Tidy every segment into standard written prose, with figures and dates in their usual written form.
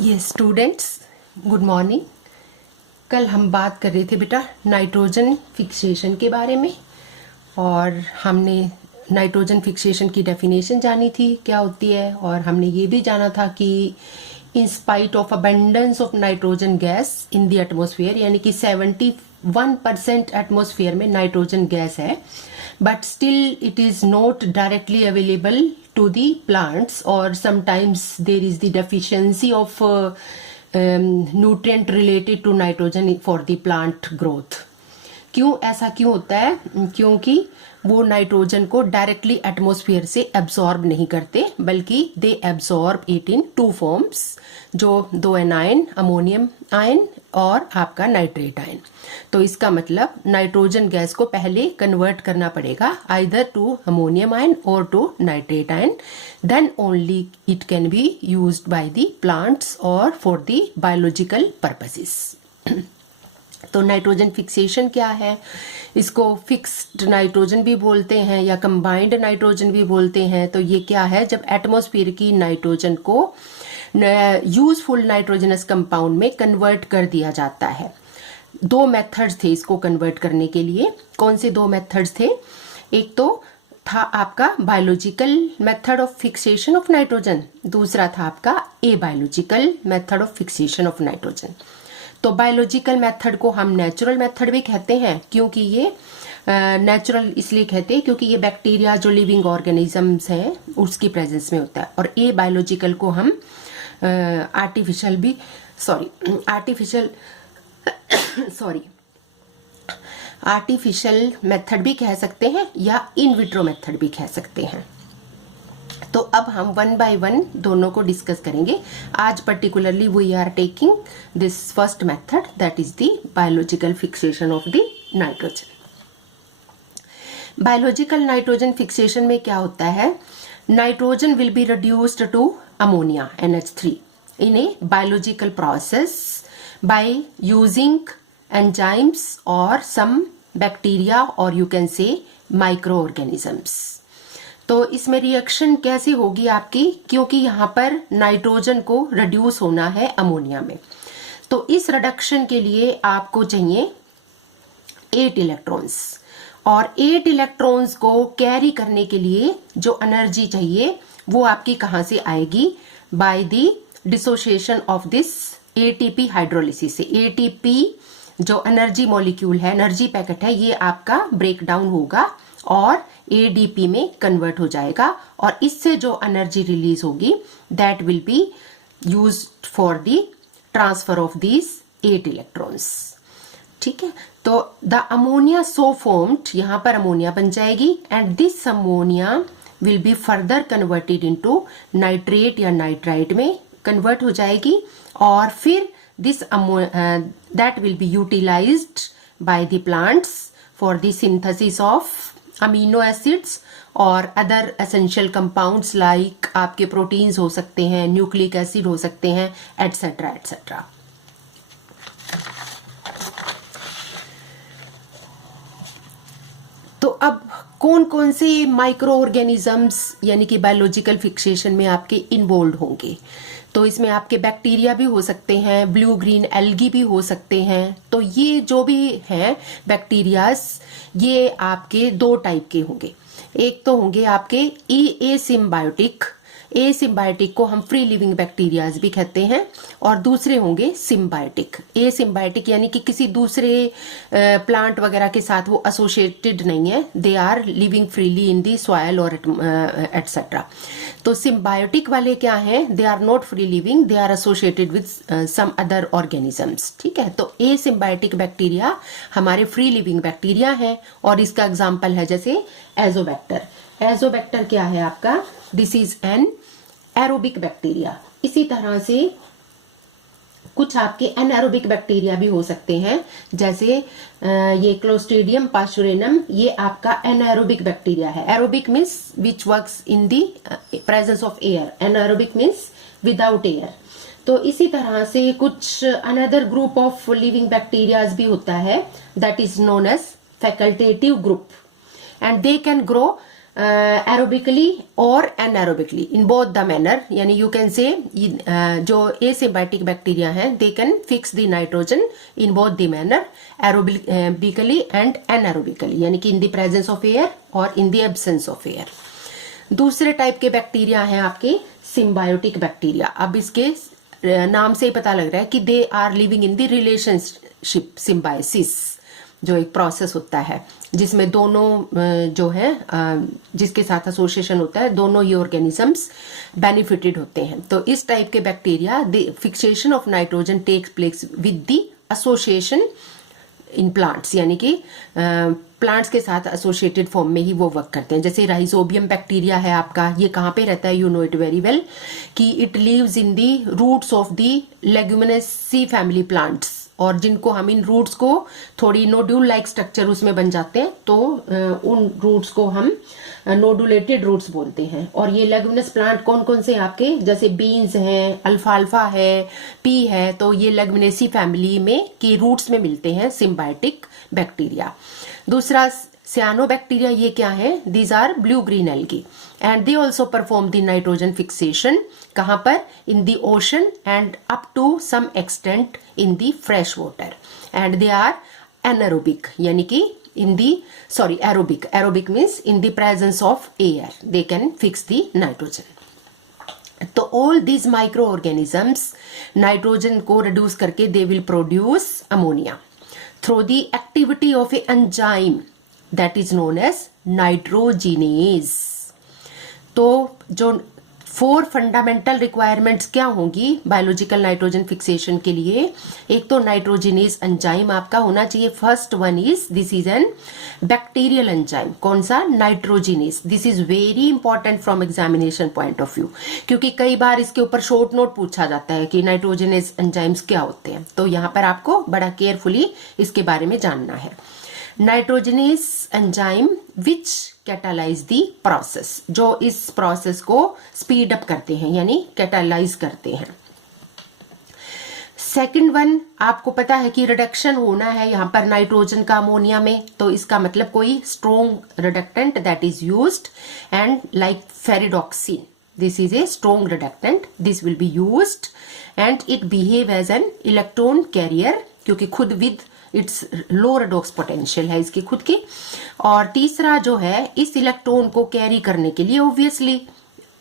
ये students, good morning. कल हम बात कर रहे थे बेटा नाइट्रोजन फिक्सेशन के बारे में, और हमने नाइट्रोजन फिक्सेशन की डेफिनेशन जानी थी क्या होती है, और हमने ये भी जाना था कि in spite of abundance of nitrogen gas in the atmosphere, यानी कि 71% एटमॉस्फेयर में नाइट्रोजन गैस है, but still it is not directly available to the plants, or sometimes there is the deficiency of nutrient related to nitrogen for the plant growth. क्यों ऐसा क्यों होता है? क्योंकि वो नाइट्रोजन को डायरेक्टली एटमॉस्फेयर से एब्सॉर्ब नहीं करते, बल्कि they absorb it in two forms, जो दो एनायन, अमोनियम आयन और आपका नाइट्रेट आयन। तो इसका मतलब नाइट्रोजन गैस को पहले कन्वर्ट करना पड़ेगा आइदर टू अमोनियम आयन और to nitrate ion, then only it can be used by the plants और फॉर द बायोलॉजिकल पर्पसेस। तो नाइट्रोजन फिक्सेशन क्या है? इसको फिक्स्ड नाइट्रोजन भी बोलते हैं या कंबाइंड नाइट्रोजन भी बोलते हैं। तो ये क्या है? जब एटमॉस्फेयर की नाइट्रोजन को यूजफुल नाइट्रोजनस कंपाउंड में कन्वर्ट कर दिया जाता है। दो मेथड्स थे इसको कन्वर्ट करने के लिए। कौन से दो मेथड्स थे? एक तो था आपका biological method of fixation of nitrogen, दूसरा था आपका a biological method of fixation of nitrogen. तो बायोलॉजिकल मेथड को हम नेचुरल मेथड भी कहते हैं, क्योंकि ये नेचुरल इसलिए कहते हैं क्योंकि ये बैक्टीरिया जो लिविंग ऑर्गेनिजम्स हैं उसकी प्रेजेंस में होता है। और ए बायोलॉजिकल को हम आर्टिफिशियल मेथड भी कह सकते हैं या इन विट्रो मेथड भी कह सकते हैं। तो अब हम वन बाय वन दोनों को डिस्कस करेंगे। आज particularly we are taking this first method, that is the biological fixation of the nitrogen. Biological nitrogen fixation में क्या होता है? Nitrogen will be reduced to ammonia NH3 in a biological process by using enzymes or some bacteria, or you can say microorganisms. तो इसमें reaction कैसी होगी आपकी? क्योंकि यहाँ पर नाइट्रोजन को रिड्यूस होना है अमोनिया में, तो इस रिडक्शन के लिए आपको चाहिए 8 इलेक्ट्रॉन्स, और 8 इलेक्ट्रॉन्स को कैरी करने के लिए जो एनर्जी चाहिए वो आपकी कहाँ से आएगी? By the dissociation of this ATP hydrolysis से। ATP जो एनर्जी मॉलिक्यूल है, एनर्जी पैकेट है, ये आपका ब्रेक डाउन होगा और ADP में कन्वर्ट हो जाएगा, और इससे जो एनर्जी रिलीज होगी that will be used for the transfer of these 8 electrons. ठीक है, तो द अमोनिया सो फॉर्म्ड, यहाँ पर अमोनिया बन जाएगी, and this ammonia will be further converted into nitrate या नाइट्राइट में कन्वर्ट हो जाएगी, और फिर this that will be utilized by the plants for the synthesis of amino acids और अदर एसेंशियल कंपाउंड्स लाइक आपके प्रोटीन्स हो सकते हैं, न्यूक्लिक एसिड हो सकते हैं, एटसेट्रा एटसेट्रा। तो अब कौन कौन से माइक्रो ऑर्गेनिजम्स यानी कि बायोलॉजिकल फिक्सेशन में आपके इन्वॉल्व होंगे? तो इसमें आपके बैक्टीरिया भी हो सकते हैं, ब्लू ग्रीन एल्गी भी हो सकते हैं। तो ये जो भी हैं बैक्टीरियाज, ये आपके दो टाइप के होंगे। एक तो होंगे आपके एसिम्बायोटिक, एसिम्बायोटिक को हम फ्री लिविंग बैक्टीरियाज भी कहते हैं, और दूसरे होंगे सिम्बायोटिक। एसिम्बायोटिक यानी कि किसी दूसरे प्लांट वगैरह के साथ वो एसोसिएटेड नहीं है, they are living freely in the soil और एटसेट्रा। तो सिम्बायोटिक वाले क्या हैं? They are not free living, they are associated with some other organisms. ठीक है, तो एसिम्बायोटिक बैक्टीरिया हमारे फ्री लिविंग बैक्टीरिया हैं, और इसका एग्जाम्पल है जैसे एजोबैक्टर। एजोबैक्टर क्या है आपका? This is an aerobic bacteria. इसी तरह से कुछ आपके एनएरोबिक बैक्टीरिया भी हो सकते हैं, जैसे ये क्लोस्ट्रीडियम पास्चुरेनम, ये आपका एनएरोबिक बैक्टीरिया है। Aerobic means which works in the presence of air, anaerobic means without air. तो इसी तरह से कुछ another group of living bacterias भी होता है, that is known as facultative group, and they can grow aerobically और anaerobically in both the manner, यानी यू कैन से जो एसिम्बायोटिक बैक्टीरिया हैं they can fix the nitrogen in both the manner, aerobically and एनएरोबिकली, यानी कि in the presence of air और in the absence of air. दूसरे type के bacteria हैं आपके सिम्बायोटिक बैक्टीरिया। अब इसके नाम से ही पता लग रहा है कि they are living in the relationship symbiosis, जो एक प्रोसेस होता है जिसमें दोनों जो है जिसके साथ एसोसिएशन होता है दोनों ही ऑर्गेनिजम्स बेनिफिटेड होते हैं। तो इस टाइप के bacteria the fixation of nitrogen takes place with the association in plants, यानी कि प्लांट्स के साथ एसोसिएटेड फॉर्म में ही वो वर्क करते हैं। जैसे राइजोबियम बैक्टीरिया है आपका, ये कहाँ पे रहता है, you know it very well कि it lives in the roots of the Leguminosae family plants, और जिनको हम इन रूट्स को थोड़ी नोड्यूल लाइक स्ट्रक्चर उसमें बन जाते हैं तो उन रूट्स को हम नोडुलेटेड रूट्स बोलते हैं। और ये लेग्यूमिनस प्लांट कौन कौन से आपके, जैसे बीन्स हैं, अल्फाल्फा है, पी है, तो ये लेग्यूमिनेसी फैमिली में की रूट्स में मिलते हैं सिम्बायोटिक बैक्टीरिया। दूसरा सियानोबैक्टीरिया, ये क्या है, these are blue green algae and they also perform the nitrogen fixation, कहाँ पर, in the ocean and up to some extent in the fresh water, and they are anaerobic, यानी कि in the aerobic, aerobic means in the presence of air they can fix the nitrogen. तो all these microorganisms nitrogen को reduce करके they will produce ammonia through the activity of a enzyme that is known as nitrogenase. तो जो 4 fundamental requirements क्या होंगी biological nitrogen fixation के लिए, एक तो नाइट्रोजिनेज एंजाइम आपका होना चाहिए। First one is this is an bacterial enzyme, कौन सा, nitrogenase. This is very important from examination point of view, क्योंकि कई बार इसके ऊपर शॉर्ट नोट पूछा जाता है कि नाइट्रोजिनेज एंजाइम्स क्या होते हैं, तो यहाँ पर आपको बड़ा केयरफुली इसके बारे में जानना है। Nitrogenase enzyme which catalyse the process, जो इस प्रोसेस को स्पीड अप करते हैं यानी कैटालाइज करते हैं। सेकंड वन, आपको पता है कि रिडक्शन होना है यहाँ पर नाइट्रोजन का अमोनिया में, तो इसका मतलब कोई strong reductant that is used and like ferredoxin, this is a strong reductant, this will be used and it behave as an electron carrier, क्योंकि खुद with its low redox potential है इसकी खुद की। और तीसरा जो है, इस इलेक्ट्रॉन को कैरी करने के लिए ऑब्वियसली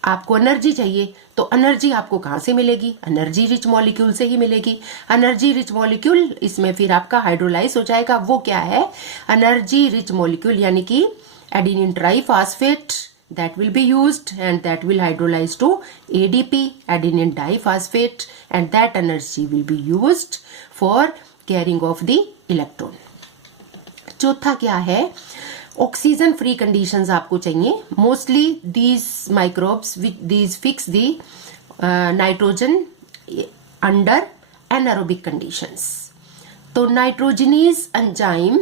आपको एनर्जी चाहिए, तो एनर्जी आपको कहाँ से मिलेगी, एनर्जी रिच मॉलिक्यूल से ही मिलेगी। एनर्जी रिच मॉलिक्यूल इसमें फिर आपका हाइड्रोलाइज हो जाएगा, वो क्या है, एनर्जी रिच मॉलिक्यूल यानी कि adenine triphosphate that will be used and that will hydrolyze to ADP, adenine diphosphate, and that energy will be used for carrying of the electron. चौथा क्या है, ऑक्सीजन फ्री कंडीशंस आपको चाहिए। Mostly these microbes these fix the nitrogen under anaerobic conditions. तो nitrogenase enzyme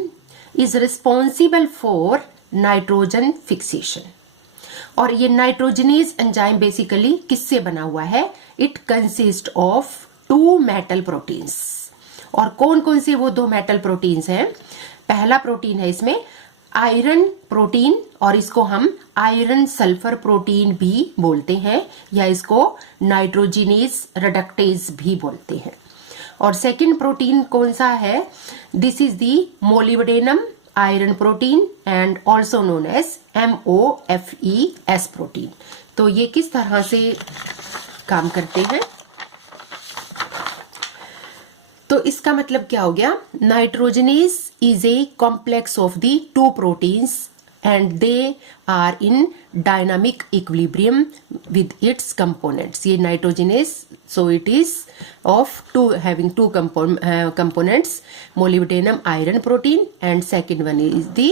is responsible for nitrogen fixation. और ये nitrogenase enzyme basically किससे बना हुआ है, it consist of 2 metal proteins. और कौन कौन से वो 2 मेटल प्रोटीन्स हैं, पहला प्रोटीन है इसमें आयरन प्रोटीन, और इसको हम आयरन सल्फर प्रोटीन भी बोलते हैं, या इसको नाइट्रोजिनेज रिडक्टेज भी बोलते हैं। और सेकंड प्रोटीन कौन सा है, this is the molybdenum iron protein and also known as MOFES protein. तो ये किस तरह से काम करते हैं, तो इसका मतलब क्या हो गया, nitrogenase is a complex of the 2 proteins and they are in dynamic equilibrium with its components. ये nitrogenase, so it is of having two components, molybdenum iron protein and second one is the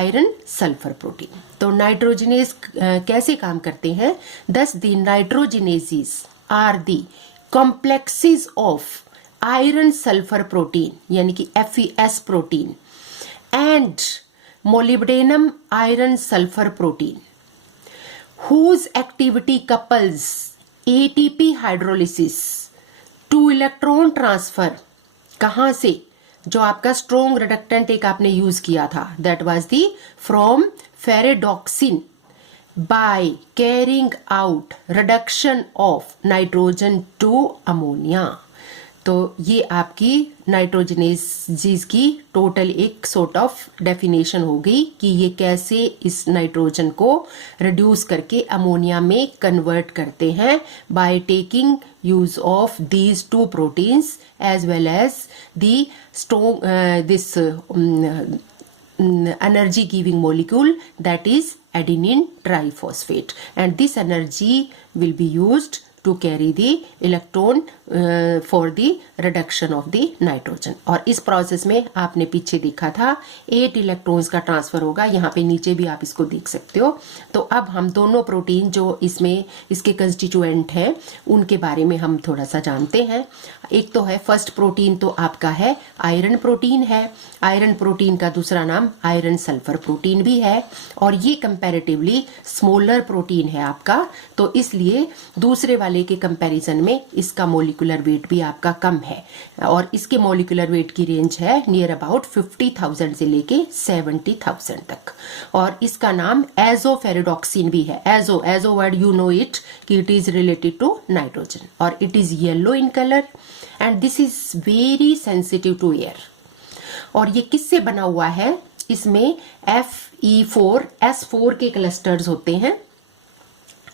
iron sulfur protein. तो nitrogenase कैसे काम करते हैं, thus the nitrogenases are the complexes of iron sulfur protein यानी कि FES protein and molybdenum iron sulfur protein whose activity couples ATP hydrolysis to electron transfer। कहाँ से, जो आपका strong reductant एक आपने यूज किया था, that was the from ferredoxin by carrying out reduction of nitrogen to ammonia। तो ये आपकी नाइट्रोजनेसिस की टोटल एक सॉर्ट ऑफ डेफिनेशन हो गई कि ये कैसे इस नाइट्रोजन को रिड्यूस करके अमोनिया में कन्वर्ट करते हैं by taking use of these two proteins as well as the this energy giving molecule, that is adenine triphosphate, and this energy will be used to carry the electron for the reduction of the nitrogen। और इस process में आपने पीछे देखा था 8 electrons का transfer होगा, यहाँ पे नीचे भी आप इसको देख सकते हो। तो अब हम दोनों प्रोटीन जो इसमें इसके कंस्टिट्यूएंट हैं उनके बारे में हम थोड़ा सा जानते हैं। एक तो है फर्स्ट प्रोटीन, तो आपका है आयरन प्रोटीन है। आयरन प्रोटीन का दूसरा नाम आयरन सल्फर प्रोटीन भी है, और ये कंपैरेटिवली स्मॉलर प्रोटीन है आपका, तो इसलिए दूसरे वाले के कंपैरिजन में इसका मॉलिक्यूलर वेट भी आपका कम है, और इसके मॉलिक्यूलर वेट की रेंज है नियर अबाउट 50,000 से लेके 70,000 तक। और इसका नाम एजोफेरिडॉक्सिन भी है। Azo word you know it कि it is related to nitrogen, और it is yellow in colour and this is very sensitive to air. और ये किससे बना हुआ है? इसमें Fe4 S4 के क्लस्टर्स होते हैं,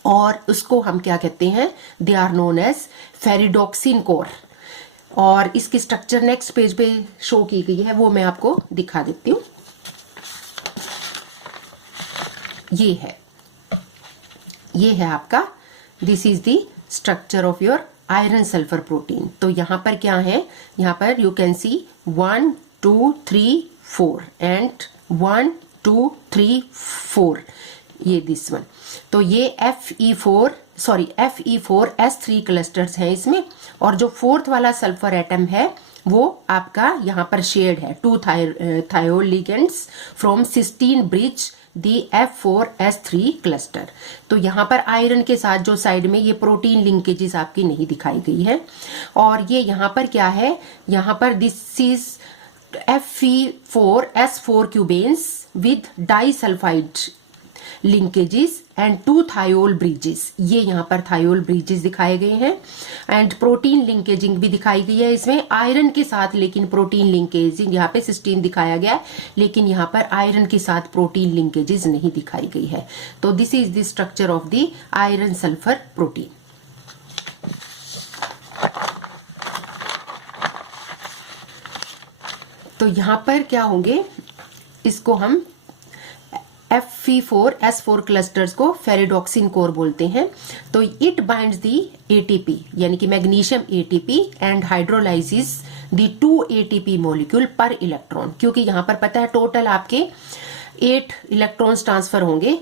और उसको हम क्या कहते हैं? They are known as ferredoxin core. और इसकी स्ट्रक्चर नेक्स्ट पेज पे शो की गई है, वो मैं आपको दिखा देती हूँ। ये है आपका, this is the structure of your iron sulphur protein. तो यहाँ पर क्या है? यहाँ पर यू कैन सी 1 2 3 4 एंड 1 2 3 4, ये दिस वन। तो ये Fe4 S3 क्लस्टर्स हैं इसमें, और जो फोर्थ वाला सल्फर एटम है वो आपका यहाँ पर शेयर्ड है 2 thiol ligands from cysteine bridge the F4S3 cluster. तो यहाँ पर आयरन के साथ जो साइड में ये प्रोटीन लिंकेजेस आपकी नहीं दिखाई गई है। और ये यहाँ पर क्या है? यहाँ पर this is Fe4S4 cubanes with disulphide linkages and 2 thiol bridges. ये यहाँ पर थायोल ब्रिजेस दिखाए गए हैं, एंड प्रोटीन लिंकेजिंग भी दिखाई गई है इसमें आयरन के साथ, लेकिन प्रोटीन लिंकेजिंग यहाँ पे सिस्टीन दिखाया गया है, लेकिन यहाँ पर आयरन के साथ प्रोटीन लिंकेजेस नहीं दिखाई गई है। तो this is the structure of the iron sulphur protein. तो यहाँ पर क्या होंगे? इसको हम Fe4S4 क्लस्टर्स को फेरिडॉक्सिन कोर बोलते हैं। तो इट बाइंड्स दी ATP यानी कि magnesium ATP and hydrolysis the 2 ATP molecule पर इलेक्ट्रॉन, क्योंकि यहाँ पर पता है टोटल आपके 8 इलेक्ट्रॉन्स ट्रांसफर होंगे